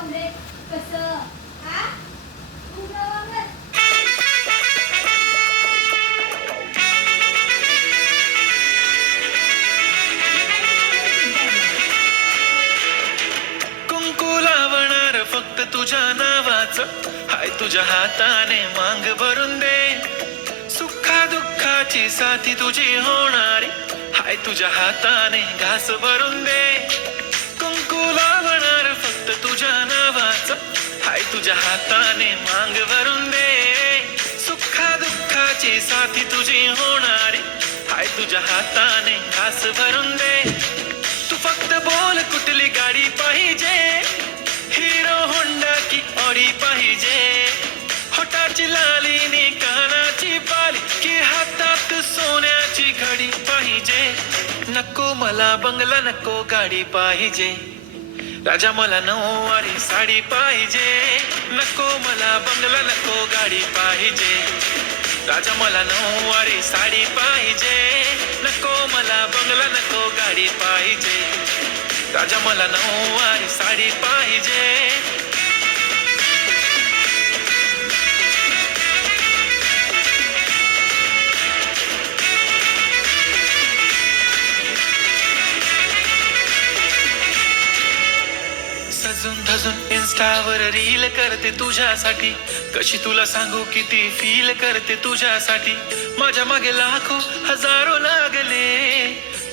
पाहून दे कसं हा कुंकू लावणार फक्त तुझ्या नावाचं, हाय तुझ्या हाताने मांग भरून दे. सुखा दुःखाची साथी तुझी होणारी, हाय तुझ्या हाताने घास भरून दे. कुंकू लावणार फक्त तुझ्या नावाचं, हाय तुझ्या हाताने मांग भरून दे. सुखा दुःखाची साथी तुझी होणारी, हाय तुझ्या हाताने घास भरून दे. तू फक्त बोल कुठली गाडी पाहिजे, हिरो होंडा की ऑडी पाहिजे. होटाची लाली नी कानाची बाली, की हातात सोन्याची घडी पाहिजे. नको मला बंगला, नको गाडी पाहिजे. राजा मला नऊवारी साडी पाहिजे. नको मला बंगला, नको गाडी पाहिजे. राजा मला नऊवारी साडी पाहिजे. नको मला बंगला, नको गाडी पाहिजे. राजा मला नऊवारी साडी पाहिजे. सजून धजून इन्स्टावर रील करते तुझ्यासाठी, कशी तुला सांगू किती फील करते तुझ्यासाठी. माझ्या मागे लाखो हजारो लागले,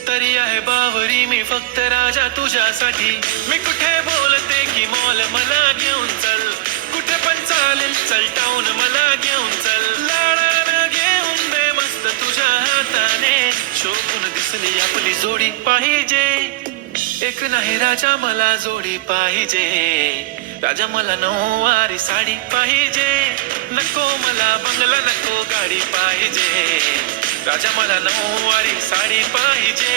तरी आहे बावरी मी फक्त राजा तुझ्यासाठी. मी कुठे बोलते की मॉल मला घेऊन चल, कुठे पण चालेल चल टाऊन मला घेऊन चल. लाडानं घेऊन दे मस्त तुझ्या हाताने, शोभून दिसली आपली जोडी पाहिजे. एक नाही राजा मला जोडी पाहिजे. राजा मला नऊवारी साडी पाहिजे. नको मला बंगला, नको गाडी पाहिजे. राजा मला नऊवारी साडी पाहिजे.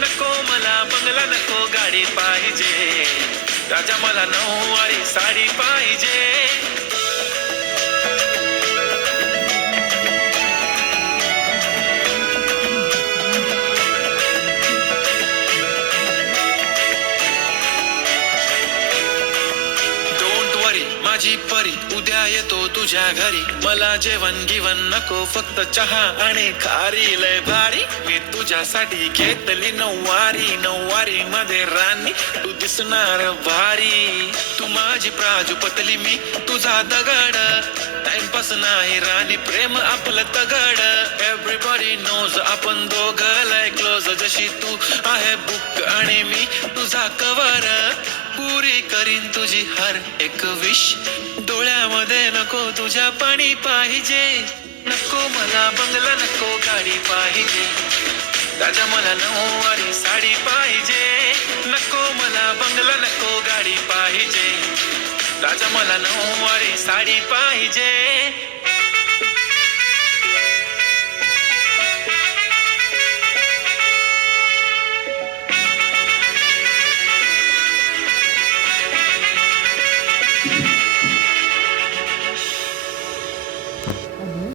नको मला बंगला, नको गाडी पाहिजे. राजा मला नऊवारी साडी पाहिजे. माझी परी उद्या येतो तुझ्या घरी, मला जेवण गिवण नको फक्त चहा आणि खारी. लय भारी मी तुझ्यासाठी घेतली नऊवारी, नऊवारी मध्ये राणी तू दिसणार भारी. तू माझी प्राजूपतली, मी तुझा दगड. टाइमपास नाही राणी, प्रेम आपलं तगड. एव्हरीबॉडी नोज आपण दोघं लय क्लोज, जशी तू आहे बुक आणि मी तुझा कवर. पुरी करीन तुझी हर एक विश, डोळ्यामध्ये नको तुझ्या पाणी पाहिजे. नको मला बंगला, नको गाडी पाहिजे. राजा मला नऊवारी साडी पाहिजे. नको मला बंगला, नको गाडी पाहिजे. राजा मला नऊवारी साडी पाहिजे.